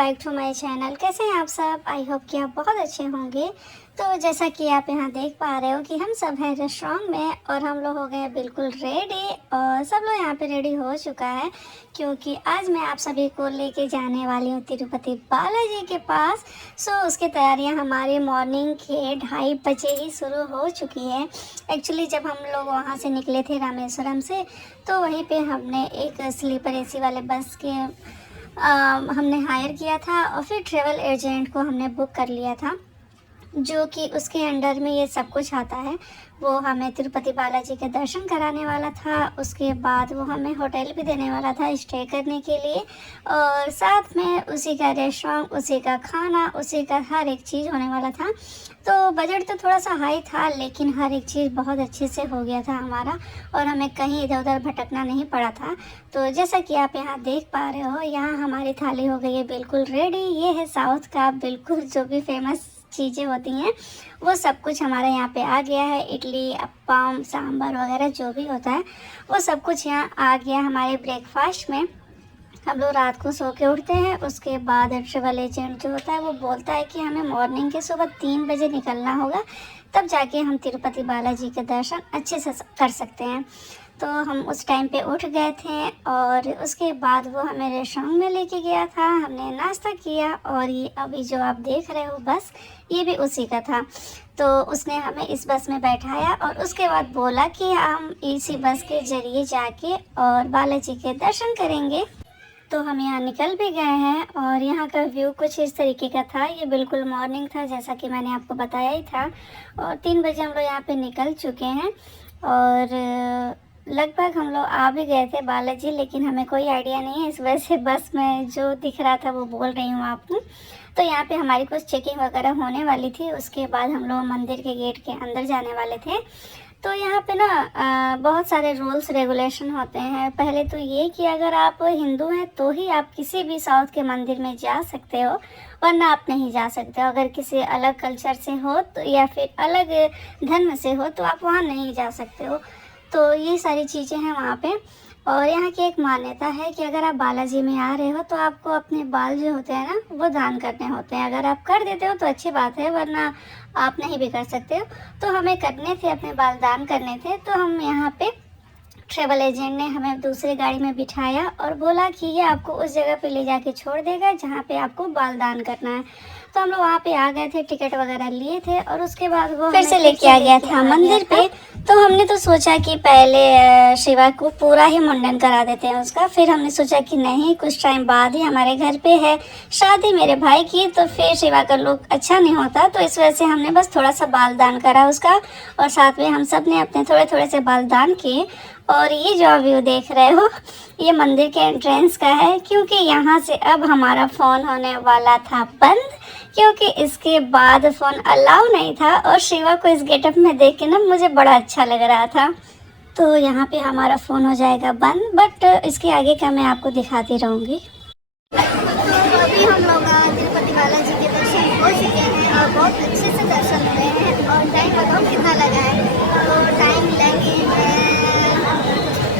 Back to my channel. कैसे हैं आप सब? आई होप कि आप बहुत अच्छे होंगे। तो जैसा कि आप यहाँ देख पा रहे हो कि हम सब हैं रेस्टोरेंट में और हम लोग हो गए हैं बिल्कुल रेडी और सब लोग यहाँ पे रेडी हो चुका है, क्योंकि आज मैं आप सभी को लेके जाने वाली हूँ तिरुपति बालाजी के पास। सो उसकी तैयारियाँ हमारी मॉर्निंग के 2:30 बजे ही शुरू हो चुकी है। एक्चुअली जब हम लोग वहाँ से निकले थे रामेश्वरम से, तो वहीं पे हमने एक स्लीपर एसी वाले बस के हमने हायर किया था और फिर ट्रेवल एजेंट को हमने बुक कर लिया था, जो कि उसके अंडर में ये सब कुछ आता है। वो हमें तिरुपति बालाजी के दर्शन कराने वाला था, उसके बाद वो हमें होटल भी देने वाला था स्टे करने के लिए, और साथ में उसी का रेस्टोरेंट, उसी का खाना, उसी का हर एक चीज़ होने वाला था। तो बजट तो थोड़ा सा हाई था, लेकिन हर एक चीज़ बहुत अच्छे से हो गया था हमारा और हमें कहीं इधर उधर भटकना नहीं पड़ा था। तो जैसा कि आप यहाँ देख पा रहे हो, यहाँ हमारी थाली हो गई है बिल्कुल रेडी। ये है साउथ का बिल्कुल जो भी फेमस चीज़ें होती हैं वो सब कुछ हमारे यहाँ पे आ गया है। इडली, अप्पम, सांभर वगैरह जो भी होता है वो सब कुछ यहाँ आ गया हमारे ब्रेकफास्ट में। हम लोग रात को सो के उठते हैं, उसके बाद ट्रेवल एजेंट जो होता है वो बोलता है कि हमें मॉर्निंग के सुबह 3 बजे निकलना होगा, तब जाके हम तिरुपति बालाजी के दर्शन अच्छे से कर सकते हैं। तो हम उस टाइम पे उठ गए थे और उसके बाद वो हमें रेस्टोरेंट में लेके गया था। हमने नाश्ता किया और ये अभी जो आप देख रहे हो बस, ये भी उसी का था। तो उसने हमें इस बस में बैठाया और उसके बाद बोला कि हम इसी बस के ज़रिए जाके और बालाजी के दर्शन करेंगे। तो हम यहाँ निकल भी गए हैं और यहाँ का व्यू कुछ इस तरीके का था। ये बिल्कुल मॉर्निंग था, जैसा कि मैंने आपको बताया ही था, और 3 बजे हम लोग यहाँ पे निकल चुके हैं और लगभग हम लोग आ भी गए थे बालाजी, लेकिन हमें कोई आइडिया नहीं है, इस वजह से बस में जो दिख रहा था वो बोल रही हूँ आपको। तो यहाँ पे हमारी कुछ चेकिंग वगैरह होने वाली थी, उसके बाद हम लोग मंदिर के गेट के अंदर जाने वाले थे। तो यहाँ पे ना बहुत सारे रूल्स रेगुलेशन होते हैं। पहले तो ये कि अगर आप हिंदू हैं तो ही आप किसी भी साउथ के मंदिर में जा सकते हो, वरना आप नहीं जा सकते हो। अगर किसी अलग कल्चर से हो तो या फिर अलग धर्म से हो तो आप वहाँ नहीं जा सकते हो। तो ये सारी चीज़ें हैं वहाँ पे। और यहाँ की एक मान्यता है कि अगर आप बालाजी में आ रहे हो तो आपको अपने बाल जो होते हैं ना वो दान करने होते हैं। अगर आप कर देते हो तो अच्छी बात है, वरना आप नहीं भी कर सकते हो। तो हमें करने थे, अपने बाल दान करने थे। तो हम यहाँ पे ट्रेवल एजेंट ने हमें दूसरी गाड़ी में बिठाया और बोला कि ये आपको उस जगह पे ले जाके छोड़ देगा जहाँ पे आपको बाल दान करना है। तो हम लोग वहाँ पे आ गए थे, टिकट वगैरह लिए थे और उसके बाद वो फिर से लेके आ गया था मंदिर पे। तो हमने तो सोचा कि पहले शिवा को पूरा ही मुंडन करा देते हैं उसका। फिर हमने सोचा कि नहीं, कुछ टाइम बाद ही हमारे घर पे है शादी मेरे भाई की, तो फिर शिवा का लुक अच्छा नहीं होता, तो इस वजह से हमने बस थोड़ा सा बाल दान करा उसका और साथ में हम सब ने अपने थोड़े थोड़े से बाल दान किए। और ये जो व्यू देख रहे हो ये मंदिर के एंट्रेंस का है, क्योंकि यहाँ से अब हमारा फ़ोन होने वाला था बंद, क्योंकि इसके बाद फ़ोन अलाउ नहीं था। और शिवा को इस गेटअप में देख के ना मुझे बड़ा अच्छा लग रहा था। तो यहाँ पे हमारा फ़ोन हो जाएगा बंद, बट इसके आगे का मैं आपको दिखाती रहूँगी। तो अभी हम लोग तिरुपति बालाजी के दर्शन हो चुके हैं और बहुत अच्छे से दर्शन हुए हैं। और टाइम बताओ कितना लगा है? तो टाइम लगे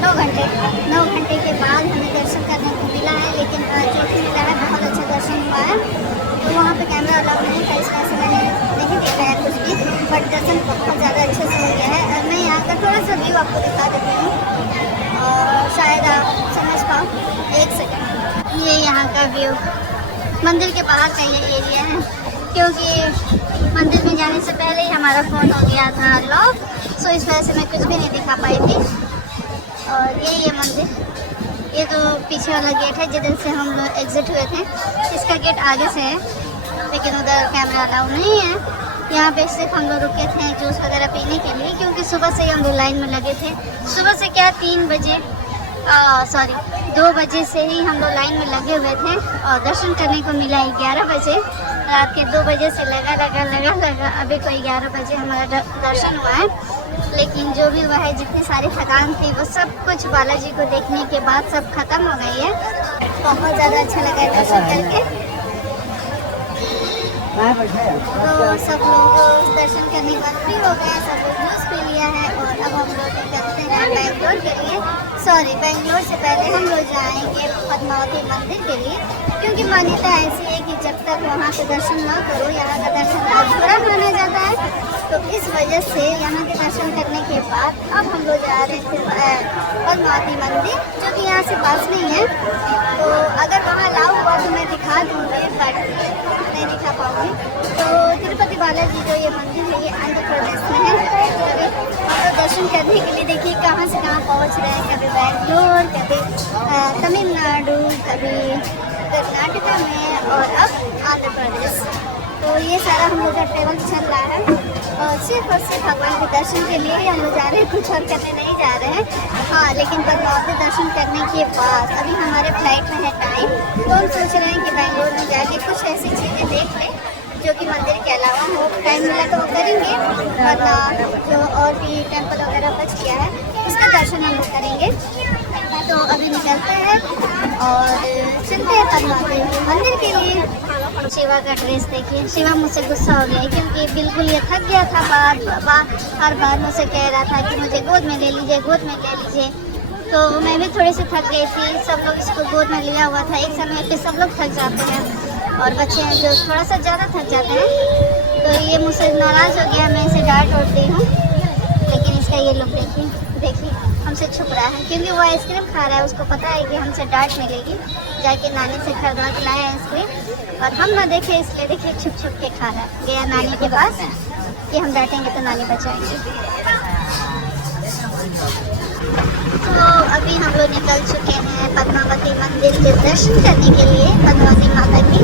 9 घंटे। 9 घंटे के बाद हमें दर्शन करने को मिला है, लेकिन जो भी मिला है बहुत अच्छा दर्शन हुआ है। तो वहाँ पे कैमरा अलाउ नहीं था, इस वजह से मैंने नहीं देखा है कुछ भी, बट दर्शन बहुत ज़्यादा अच्छे से हो गया है। मैं यहाँ का थोड़ा सा व्यू आपको दिखा देती हूँ और शायद आप समझ पाओ। 1 सेकेंड। ये यहाँ का व्यू मंदिर के बाहर का ये एरिया है, क्योंकि मंदिर में जाने से पहले ही हमारा फ़ोन हो गया था लॉक, सो इस वजह से मैं कुछ भी नहीं दिखा पाई थी। और ये मंदिर, ये तो पीछे वाला गेट है जिधर से हम लोग एग्जिट हुए थे, इसका गेट आगे से है, लेकिन उधर कैमरा अलाउ नहीं है। यहाँ पे सिर्फ हम लोग रुके थे जूस वगैरह पीने के लिए, क्योंकि सुबह से ही हम लोग लाइन में लगे थे। सुबह से क्या 2 बजे से ही हम लोग लाइन में लगे हुए थे और दर्शन करने को मिला 11 बजे। रात के 2 बजे से लगा अभी कोई 11 बजे हमारा दर्शन हुआ है। लेकिन जो भी हुआ है, जितनी सारी थकान थी वो सब कुछ बालाजी को देखने के बाद सब खत्म हो गई है। बहुत ज़्यादा अच्छा लगा है दर्शन करके। तो सब लोग दर्शन करने के बाद फ्री हो गए, सब लोग जूस पी लिया है और अब हम लोग चलते हैं बेंगलोर के लिए। बेंगलोर से पहले हम लोग जाएंगे पद्मावती मंदिर के लिए। क्योंकि मान्यता ऐसी है कि जब तक वहाँ के दर्शन ना करो यहाँ का दर्शन अधूरा माना जाता है। तो इस वजह से यहाँ के दर्शन करने के बाद अब हम लोग जा रहे थे पद्मावती मंदिर, जो कि यहाँ से पास नहीं है। तो अगर वहाँ लाओ हुआ तो मैं दिखा दूँगी, बट नहीं दिखा पाऊँगी। तो तिरुपति बालाजी जो ये मंदिर है ये आंध्र प्रदेश में है। तो दर्शन करने के लिए देखिए कहाँ से कहाँ पहुँच रहे हैं, कभी बैंगलोर, कभी तमिलनाडु, कभी कर्नाटका में और अब आंध्र प्रदेश। तो ये सारा हम लोग का ट्रेवल चल रहा है और सिर्फ भगवान के दर्शन के लिए हम लोग जा रहे हैं, कुछ और करने नहीं जा रहे हैं। हाँ, लेकिन पद्मावती दर्शन करने के बाद अभी हमारे फ्लाइट में है टाइम, तो हम सोच रहे हैं कि बेंगलोर में जाके कुछ ऐसी चीज़ें देख लें जो कि मंदिर के अलावा हो। टाइम मिला तो वो करेंगे, वरना जो और भी टेम्पल वगैरह बच गया है उसका दर्शन हम लोग करेंगे। तो अभी निकलते हैं और चलते हैं पद्मावती मंदिर के लिए। शिवा का ड्रेस देखिए, शिवा मुझसे गुस्सा हो गया क्योंकि बिल्कुल ये थक गया था, हर बार मुझसे कह रहा था कि मुझे गोद में ले लीजिए, गोद में ले लीजिए। तो मैं भी थोड़ी सी थक गई थी, सब लोग इसको गोद में लिया हुआ था। एक समय पे सब लोग थक जाते हैं और बच्चे हैं जो थोड़ा सा ज़्यादा थक जाते हैं। तो ये मुझसे नाराज़ हो गया, मैं इसे डांट उठती हूँ, लेकिन इसका ये लुक देखिए हमसे छुप रहा है क्योंकि वो आइसक्रीम खा रहा है। उसको पता है कि हमसे डांट मिलेगी, जाके नानी से खरीदवा के लाया आइसक्रीम और हम ना देखे इसलिए देखिए छुप छुप के खा रहा है। गया नानी के पास कि हम डांटेंगे तो नानी बचाएंगे। तो अभी हम लोग निकल चुके हैं पद्मावती मंदिर के दर्शन करने के लिए, पद्मावती माता की।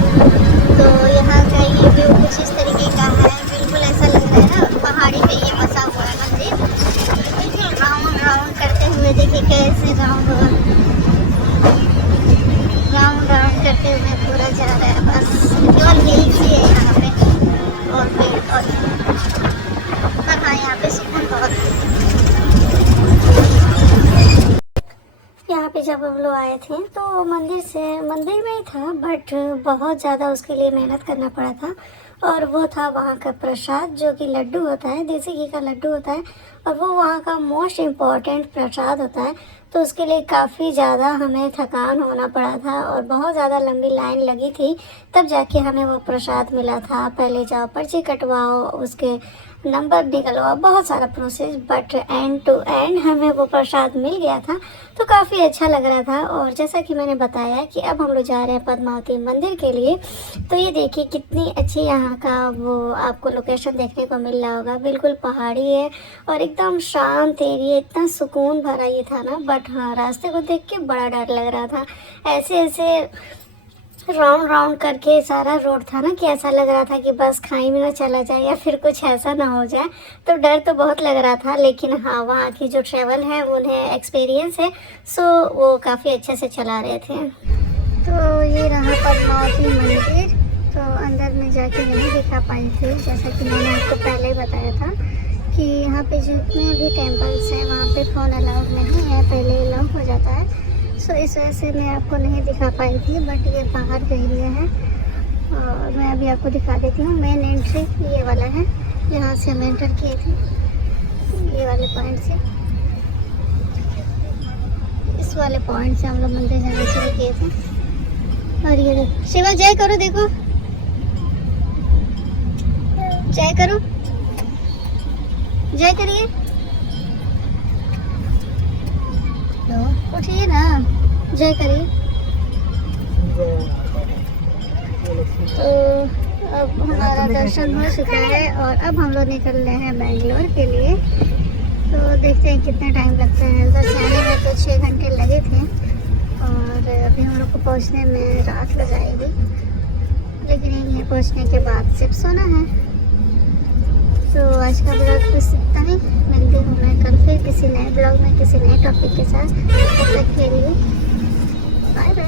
तो यहाँ का ये व्यू कुछ इस तरीके का है, बिल्कुल ऐसा लग रहा है ना पहाड़ी पे ये बसा हुआ है मंदिर। राउंड राउंड करते हुए देखिए कैसे राउंड करते हुए पूरा जा रहा है। बस केवल हिल्स ही है यहाँ पे और पेड़ और पर हाँ यहाँ पे सुकून बहुत है। यहाँ पे जब हम लोग आए थे तो मंदिर में ही था, बट बहुत ज़्यादा उसके लिए मेहनत करना पड़ा था। और वो था वहाँ का प्रसाद, जो कि लड्डू होता है, देसी घी का लड्डू होता है और वो वहाँ का मोस्ट इम्पॉर्टेंट प्रसाद होता है। तो उसके लिए काफ़ी ज़्यादा हमें थकान होना पड़ा था और बहुत ज़्यादा लंबी लाइन लगी थी, तब जाके हमें वो प्रसाद मिला था। पहले जाओ पर्ची कटवाओ, उसके नंबर निकलवाओ, बहुत सारा process, but end to end हमें वो प्रसाद मिल गया था। तो काफ़ी अच्छा लग रहा था। और जैसा कि मैंने बताया कि अब हम लोग जा रहे हैं पद्मावती मंदिर के लिए। तो ये देखिए कितनी अच्छी यहाँ का वो आपको लोकेशन देखने को मिल रहा होगा, बिल्कुल पहाड़ी है और एकदम शांत एरिया, इतना सुकून भरा ये था ना। बट हाँ, रास्ते को देख के बड़ा डर लग रहा था, ऐसे राउंड करके सारा रोड था ना कि ऐसा लग रहा था कि बस खाई में ना चला जाए या फिर कुछ ऐसा ना हो जाए। तो डर तो बहुत लग रहा था, लेकिन हाँ वहाँ की जो ट्रैवल है उन्हें एक्सपीरियंस है, सो वो काफ़ी अच्छे से चला रहे थे। तो ये रहा पद्मावती मंदिर। तो अंदर में जाके नहीं दिखा पाई थी, जैसा कि मैंने आपको पहले ही बताया था कि यहाँ पे जितने भी टेम्पल्स हैं वहाँ पे फ़ोन अलाउड नहीं है, पहले अलाउ हो जाता है। सो इस वजह से मैं आपको नहीं दिखा पाई थी, बट ये बाहर का एरिया है और मैं अभी आपको दिखा देती हूँ। मेन एंट्री ये वाला है, यहाँ से हम एंटर किए थे, ये वाले पॉइंट से, इस वाले पॉइंट से हम लोग मंदिर जाना शुरू किए थे। और ये देखो, शिवा जय करो, देखो जय करो, जय करिए, उठिए ना, जय करिए। तो अब हमारा दर्शन हो चुका है और अब हम लोग निकल रहे हैं बेंगलोर के लिए। तो देखते हैं कितना टाइम लगता है। उधर से आने में तो 6 घंटे लगे थे और अभी हम लोग को पहुंचने में रात हो जाएगी, लेकिन यहाँ पहुंचने के बाद सिर्फ सोना है। तो आज का ब्लॉग बस इतना ही, मिलती हूँ मैं कल फिर किसी नए ब्लॉग में किसी नए टॉपिक के साथ। तब तक के लिए बाय बाय।